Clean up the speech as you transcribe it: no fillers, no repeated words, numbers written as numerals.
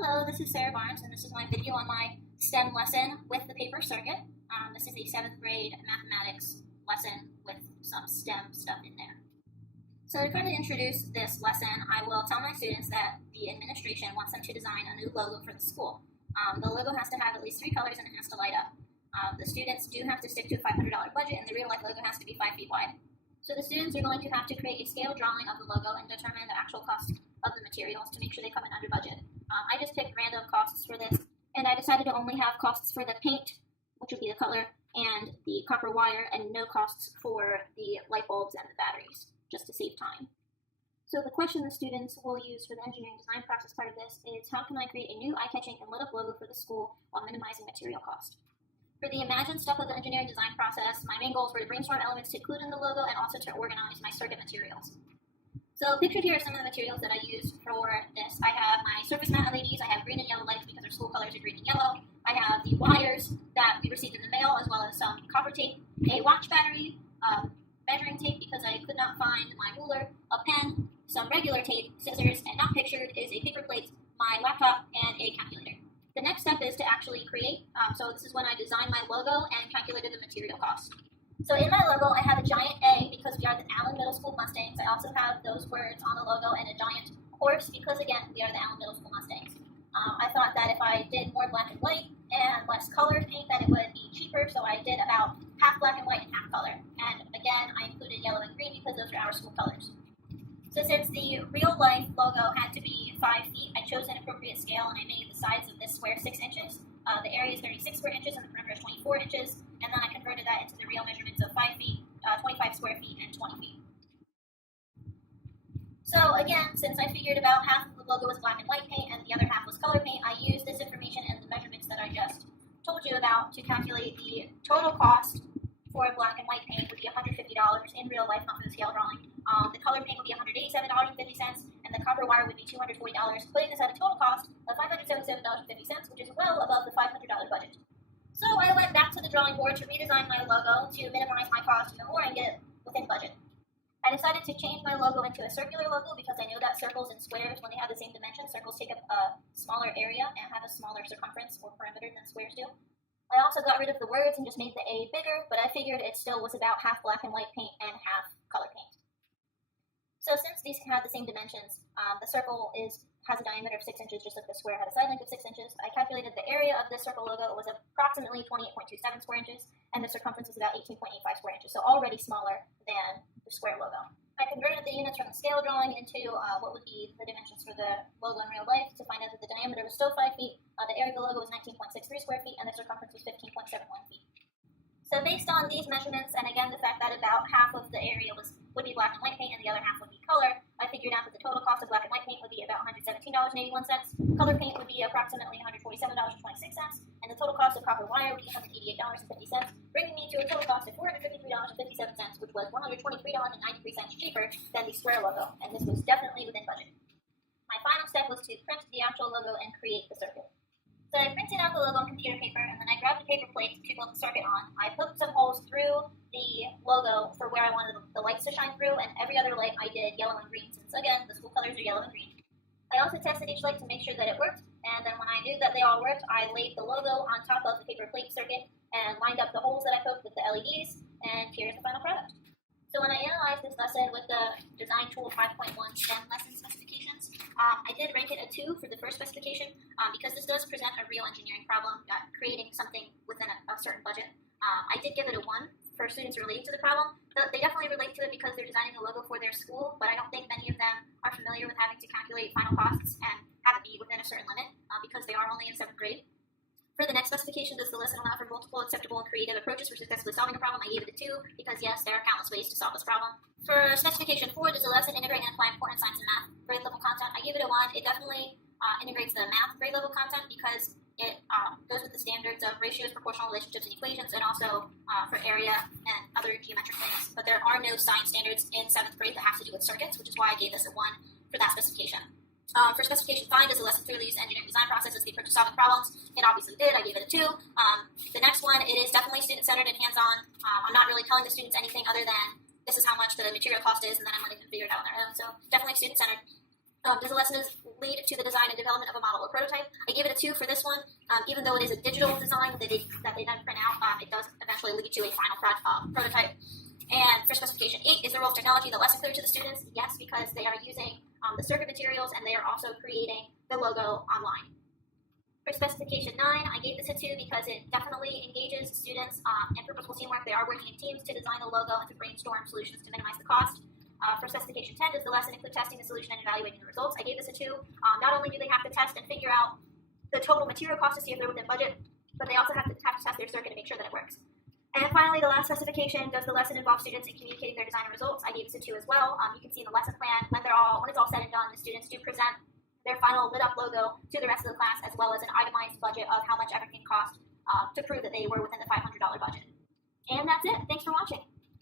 Hello, this is Sarah Barnes, and this is my video on my STEM lesson with the paper circuit. This is a 7th grade mathematics lesson with some STEM stuff in there. So to kind of introduce this lesson, I will tell my students that the administration wants them to design a new logo for the school. The logo has to have at least 3 colors and it has to light up. The students do have to stick to a $500 budget, and the real-life logo has to be 5 feet wide. So the students are going to have to create a scale drawing of the logo and determine the actual cost of the materials to make sure they come in under budget. I just picked random costs for this, and I decided to only have costs for the paint, which would be the color, and the copper wire, and no costs for the light bulbs and the batteries, just to save time. So the question the students will use for the engineering design process part of this is, how can I create a new eye-catching and lit-up logo for the school while minimizing material cost? For the imagined step of the engineering design process, my main goals were to brainstorm elements to include in the logo and also to organize my circuit materials. So pictured here are some of the materials that I used for this. I have my surface mat LEDs, I have green and yellow lights because our school colors are green and yellow. I have the wires that we received in the mail, as well as some copper tape, a watch battery, measuring tape because I could not find my ruler, a pen, some regular tape, scissors, and not pictured is a paper plate, my laptop, and a calculator. The next step is to actually create, so this is when I designed my logo and calculated the material cost. So in my logo, I have a giant A because we are the Allen Middle School Mustangs. I also have those words on the logo and a giant horse because, again, we are the Allen Middle School Mustangs. I thought that if I did more black and white and less color paint, that it would be cheaper, so I did about half black and white and half color. And again, I included yellow and green because those are our school colors. So since the real-life logo had to be 5 feet, I chose an appropriate scale, and I made the size of this square 6 inches. The area is 36 square inches, and the perimeter is 24 inches, and then I converted that into the real measurements of 5 feet, 25 square feet, and 20 feet. So again, since I figured about half of the logo was black and white paint and the other half was color paint, I used this information and the measurements that I just told you about to calculate the total cost for a black and white paint would be $150 in real life, not for the scale drawing. The color paint would be $187.50, and the copper wire would be $240, putting this at a total cost of $577.50, which is well above the $500 budget. So I went back to the drawing board to redesign my logo to minimize my cost even more and get it within budget. I decided to change my logo into a circular logo because I know that circles and squares, when they have the same dimensions, circles take up a smaller area and have a smaller circumference or perimeter than squares do. I also got rid of the words and just made the A bigger, but I figured it still was about half black and white paint and half color paint. So since these have the same dimensions, the circle has a diameter of 6 inches, just like the square had a side length of 6 inches. I calculated the area of this circle logo was approximately 28.27 square inches, and the circumference was about 18.85 square inches, so already smaller than the square logo. I converted the units from the scale drawing into what would be the dimensions for the logo in real life to find out that the diameter was still 5 feet, the area of the logo was 19.63 square feet, and the circumference was 15.71 feet. So based on these measurements, and again the fact that about half of the area would be black and white paint and the other half would be color, I figured out that the total cost of black and white paint would be about $117.81, color paint would be approximately $147.26, and the total cost of copper wire would be $188.50, bringing me to a total cost of $453.57, which was $123.93 cheaper than the square logo, and this was definitely within budget. My final step was to print the actual logo and create the circuit. So I printed out the logo on computer paper, and then I grabbed the paper plate to build the circuit on. I poked some holes through the logo for where I wanted the lights to shine through, and every other light I did yellow and green, since again, the school colors are yellow and green. I also tested each light to make sure that it worked, and then when I knew that they all worked, I laid the logo on top of the paper plate circuit and lined up the holes that I poked with the LEDs, and here's the final product. So when I analyzed this lesson with the Design Tool 5.1 STEM lesson specifications, I did rank it a 2 for the first specification because this does present a real engineering problem, creating something within a certain budget. I did give it a 1 for students relating to the problem. They definitely relate to it because they're designing a logo for their school, but I don't think many of them are familiar with having to calculate final costs and have it be within a certain limit because they are only in 7th grade. For the next specification, does the lesson allow for multiple acceptable and creative approaches for successfully solving a problem? I gave it a 2 because, yes, there are countless ways to solve this problem. For specification 4, does the lesson integrate and apply important science and math grade level content? I gave it a 1. It definitely integrates the math grade level content because it goes with the standards of ratios, proportional relationships, and equations, and also for area and other geometric things. But there are no science standards in 7th grade that have to do with circuits, which is why I gave this a 1 for that specification. For specification 5, does the lesson clearly use the engineering design process as the approach to solving problems? It obviously did. I gave it a 2. The next one, it is definitely student-centered and hands-on. I'm not really telling the students anything other than this is how much the material cost is, and then I'm letting them figure it out on their own. So definitely student-centered. Does the lesson lead to the design and development of a model or prototype? prototype. I gave it a 2 for this one. Even though it is a digital design that they then print out, it does eventually lead to a final prototype. And for specification 8, is the role of technology the lesson clear to the students? Yes, because they are using the circuit materials and they are also creating the logo online. For specification 9, I gave this a 2 because it definitely engages students in purposeful teamwork. They are working in teams to design the logo and to brainstorm solutions to minimize the cost. For specification 10, does the lesson include testing the solution and evaluating the results? I gave this a 2. Not only do they have to test and figure out the total material cost to see if they're within budget, but they also have to test their circuit to make sure that it works. And finally, the last specification, does the lesson involve students in communicating their design and results? I gave this a 2 as well. You can see in the lesson plan, when it's all said and done, the students do present their final lit up logo to the rest of the class, as well as an itemized budget of how much everything cost to prove that they were within the $500 budget. And that's it. Thanks for watching.